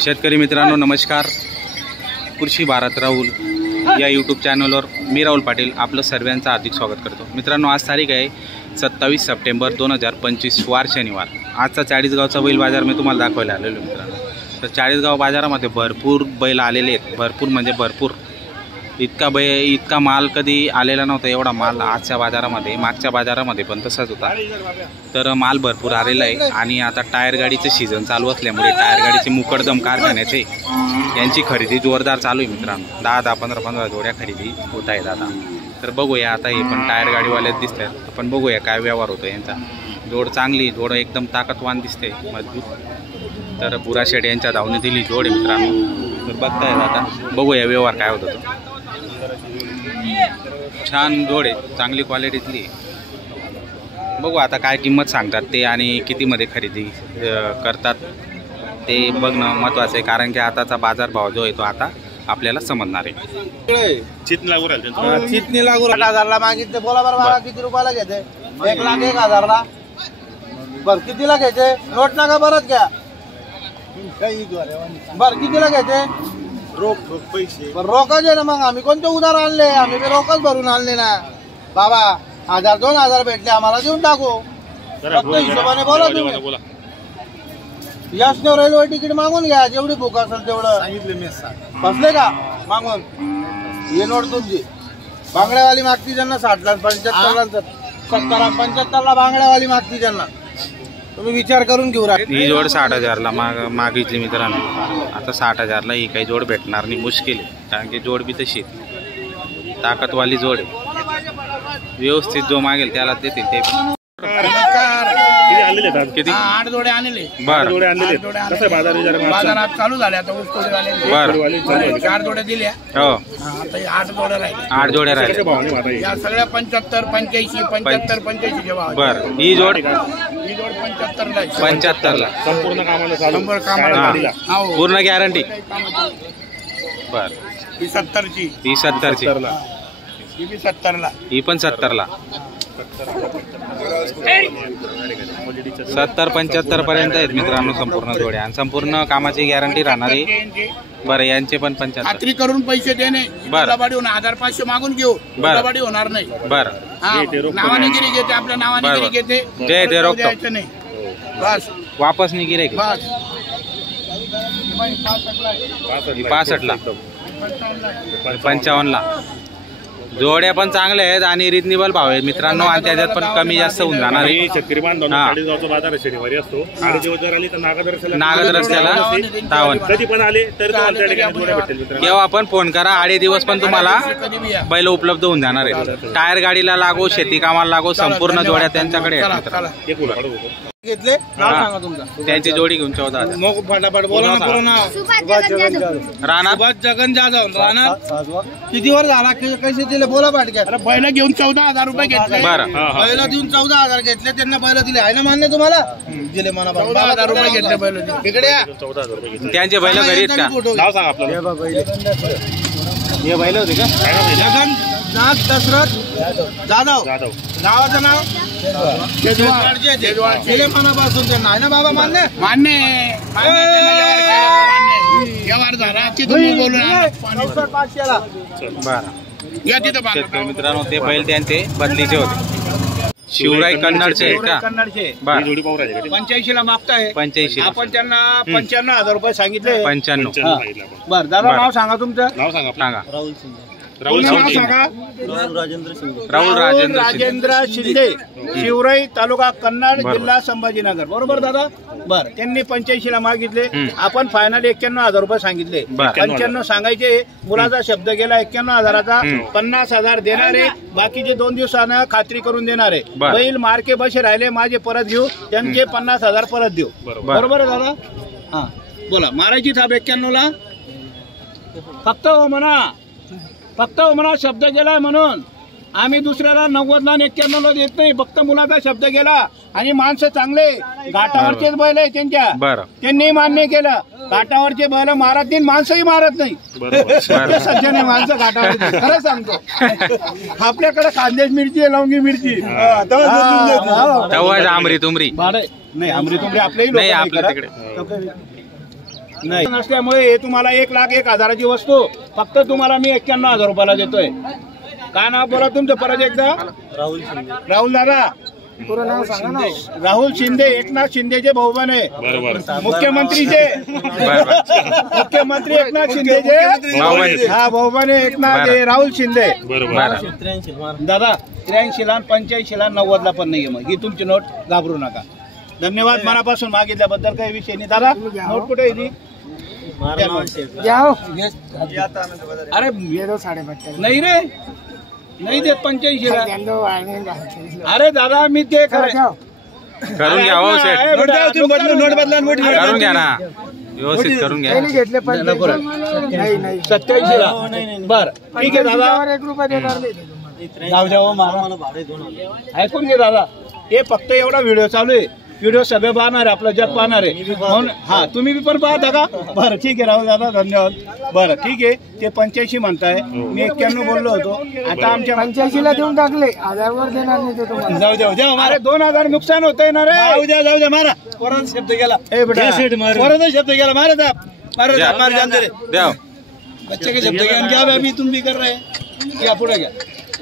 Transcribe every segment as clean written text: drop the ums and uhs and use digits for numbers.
शेतकरी मित्रांनो नमस्कार. कृषी भारत राहुल या यूट्यूब चॅनलवर मी राहुल पाटील आपलं सर्वांचं हार्दिक स्वागत करतो. मित्रांनो आज तारीख आहे 27 सप्टेंबर 2025 वार शनिवार. आजचा चाळीसगावचा बैल बाजार मी तुम्हाला दाखवायला आलेलो मित्रांनो. तर चाळीसगाव बाजारामध्ये भरपूर बैल आलेले आहेत. भरपूर म्हणजे भरपूर. इतका माल कधी आलेला नव्हता एवढा माल आजच्या बाजारामध्ये. मागच्या बाजारामध्ये पण तसाच होता. तर माल भरपूर आलेला आहे. आणि आता टायर गाडीचं सीझन चालू असल्यामुळे टायर गाडीचे मुकडदम कारखान्याचे यांची खरेदी जोरदार चालू आहे मित्रांनो. 10-10, 15-15 जोड्या खरेदी होत आहेत आता. तर बघूया आता हे पण टायर गाडीवाल्याच दिसत आहेत. आपण बघूया काय व्यवहार होतो यांचा. जोड चांगली, जोड एकदम ताकदवान दिसते, मजबूत. तर बुरा शेड यांच्या धावणी दिली जोड आहे मित्रांनो. तर बघतायत आता, बघूया व्यवहार काय होत होतो. छान जोड आहे, चांगली क्वालिटीतली. बघू आता काय किंमत सांगतात ते आणि कितीमध्ये खरेदी करतात ते बघणं महत्त्वाचं आहे. कारण की आताचा बाजारभाव जो आहे तो आता आपल्याला समजणार आहे. चितनी लागू राहील. 8,000ला मागितले. बोला बरं बाबा किती रुपयाला घेते? 1,01,000ला. बरं कितीला घ्यायचे? नोट नका परत घ्या. बरं कितीला घ्यायचे? रोख पैसे रोकच आहे ना. मग आम्ही कोणते उधार आणले? आम्ही बी रोकच भरून आणले ना बाबा. 1,000-2,000 भेटले आम्हाला देऊन टाकू. फक्त हिशोबाने बोला तुम्ही. यशने रेल्वे तिकीट मागून घ्या. जेवढी भूक असेल तेवढं सांगितले मी. बसले का मागून? हे नोट तुमची. बांगड्यावाली मागती ज्यांना 60ला, 75ला, 70ला, 75ला बांगड्यावाली मागती ज्यांना. तुम्ही विचार करून घेऊ. ही जोड 60,000ला मागितली मित्रांनो. आता 60,000ला ही काही जोड भेटणार नाही, मुश्किल आहे. कारण की जोड बी तशी ताकदवाली जोड आहे. व्यवस्थित जो मागेल त्याला देतील ते. किती? 8 जोडे आणले. बरं बाजारात चालू झाले आता. ऊस तोडे झाले. बरं 4 जोड्या दिल्या. हो आता 8 जोड्या राहिले. 8 जोड्या राहिले. या सगळ्या 75, 85, 75, 85 चे भाव. बरं ही जोड 75ला. 75ला संपूर्ण कामाला कामाला पूर्ण गॅरंटी. बर ही 70ची. ही 70ची. ही बी 70ला. ही पण 70ला. 70-75 पर्यंत आहेत मित्रांनो संपूर्ण जोड्या. आणि संपूर्ण कामाची गॅरंटी राहणारी. बरं यांचे पण 75. खात्री करून पैसे देणे. बाडी होणार 1,500 मागून घेऊ. बाडी होणार नाही. बरं नावाने गिरी घेते. आपल्या नावाने गिरी घेते. जय ते रोख नाही. बस वापस नाही गिरे. बस 65ला, 55ला. जोड्या पण चांगल्या आहेत आणि रिजनेबल भाव आहेत मित्रांनो. आणि त्याच्यात पण कमी जास्त होऊन जाणार आहे. शेतकरी बांधवांना चाळीसगावचा बाजार शनिवारी असतो. 8 दिवस जर आली तर नागद रस्त्याला तावन. कधी पण आले तर भेटेल. केव्हा आपण फोन करा. 8 दिवस पण तुम्हाला बैल उपलब्ध होऊन जाणार आहे. टायर गाडीला लागो, शेती कामाला लागो, संपूर्ण जोड्या त्यांच्याकडे आहेत. घेतले. नाव सांगा तुमचं. त्यांची जोडी घेऊन 14,000. मग फटाफट बोला ना पूर्ण नाव. राणा सुभाष जगन जाधव. राणा किती वर झाला? कैसे दिले बोला पाटक्यात. बैल घेऊन 14,000 रुपये घेतले. बरं बैल देऊन 14,000 घेतले. त्यांना बैल दिले आहे ना मान्य तुम्हाला? दिले मला 14,000 रुपये घेतले बैल. इकडे या. त्यांचे बैल घरी आहेत का? नाव सांगा आपलं. हे बैल होते का? जगन्नाथ दशरथ जाधव. गावाचं नाव गेले मनापासून त्यांना आहे ना बाबा? मान्य व्यवहार झाला. तिथून बोलून 500ला. बरं या तिथं मित्रांनो ते बैल त्यांचे बदलीचे होते. शिवराय कन्नडचे का? कन्नडचे. बरं 85ला मागताय. 85. आपण त्यांना 95,000 रुपये सांगितले. 95. बरं दादा नाव सांगा तुमचं. नाव सांगा. सांगा. राहुल राजेंद्र शिंदे. शिवराई तालुका कन्नड जिल्हा संभाजीनगर. बरोबर दादा? बर त्यांनी 85ला मागितले. आपण फायनल 91,000 रुपये सांगितले. 95 सांगायचे. मुलाचा शब्द गेला 91,000चा. 50,000 देणारे. बाकीचे 2 दिवसानं खात्री करून देणारे. बैल मार्के बसे राहिले माझे परत घेऊ. त्यांचे 50,000 परत देऊ. बरोबर आहे दादा? हा बोला. मारायची थाप 91ला. फक्त म्हणा शब्द गेलाय म्हणून आम्ही दुसऱ्याला 90ला 91ला देत नाही. फक्त मुलाचा शब्द गेला. आणि माणसं चांगले घाटावरचेच बैल आहे त्यांच्या. त्यांनी मान्य केलं. घाटावरचे बैल मारत नाही, माणसंही मारत नाही. सध्या नाही माणसं घाटावर. खरं सांगतो. आपल्याकडे खानदेश मिरची, लवंगी मिरची, आमरी तुमरी नाही अमृतुंबरे आपलेही नाही, लोक आपल्या तिकडे. नाही नसल्यामुळे हे तुम्हाला 1,01,000ची वस्तू फक्त तुम्हाला मी 91,000 रुपयाला देतोय. काय नाव बोला तुमचं परत एकदा? राहुल दादा. राहुल शिंदे, एकनाथ शिंदेचे भाऊबंद आहे. बरोबर. मुख्यमंत्रीचे मुख्यमंत्री एकनाथ शिंदेचे हा भाऊबंद आहे. एकनाथ हे राहुल शिंदे. बरोबर. दादा 83 ला 85 ला 90 ला पण नाहीये. मग ही तुमची नोट, घाबरू नका. धन्यवाद मनापासून मागितल्याबद्दल. काही विषय नाही. दादा नोट कुठे आहे ती? अरे नाही रे, नाही देत 85 ला. अरे दादा मी ते करून घ्या हो सेट, करून घ्या ना, व्यवस्थित करून घ्या. 87 ला. बर ठीक आहे दादा. 1 रुपया देणार नाही. जाऊ ऐकून घे दादा. हे फक्त एवढा व्हिडिओ चालू आहे. व्हिडिओ सगळे पाहणार आहे, आपलं जग पाहणार आहे म्हणून. हा तुम्ही पण पाहता का? बरं ठीक आहे राहुल दादा, धन्यवाद. बरं ठीक आहे. ते 85 म्हणताय, मी 91 बोललो होतो. आता आमच्या 85 ला देऊन टाकले, 1000 वर देणार नाही ते तुम्हाला. जाऊ द्या. अरे 2000 नुकसान होतंय ना रे. जाऊ द्या मारा. परत शब्द गेला. परत शब्द गेला. मारा द्या. बच्चे के शब्द घ्या. अभी तुम भी कर रहे या पुढे घ्या.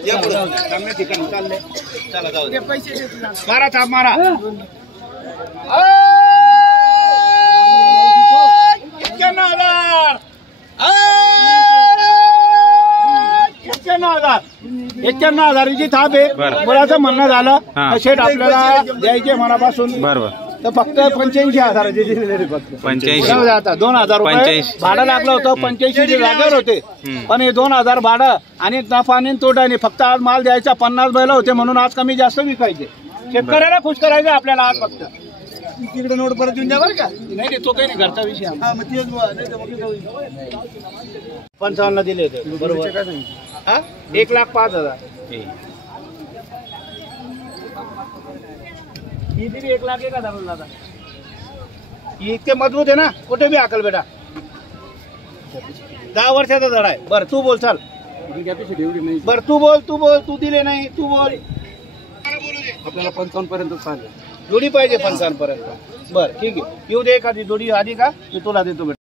या पुढे चांगल्या ठिकाणी चालले. चला जाऊ द्या. मारा थांब मारा. 91,000ची थाप आहे. मुलाचं म्हणणं झालं शेट आपल्याला द्यायचे मनापासून. बरोबर. तर फक्त 85,000ची दिलेली फक्त. 85. आता 2,000 रुपये 85. भाडं लागलं होतं. 85 जागेवर होते. पण हे 2,000 भाडं आणि नफा आणि तोटा नाही. फक्त आज माल द्यायचा. 50 बैल होते म्हणून आज कमी जास्त विकायचे. शेतकऱ्याला खुश करायचं आपल्याला आज फक्त. तिकडे नोट परत येऊन द्या बरं का. नाही तो काही नाही घरचा विषय. 55 दिले होते बरोबर. 1,05,000 ही दिली. 1,01,000 दादा. ही इतके मजबूत आहे ना, कुठे बी हाकल बेटा. 10 वर्षाचा धडा आहे. बरं तू बोल चाल. बरं तू बोल. तू दिले नाही, तू बोल. आपल्याला 55 पर्यंत चालेल. जोडी पाहिजे 55 पर्यंत. बरं ठीक आहे. येऊ दे एखादी जोडी आधी का, मी तुला देतो बेटा.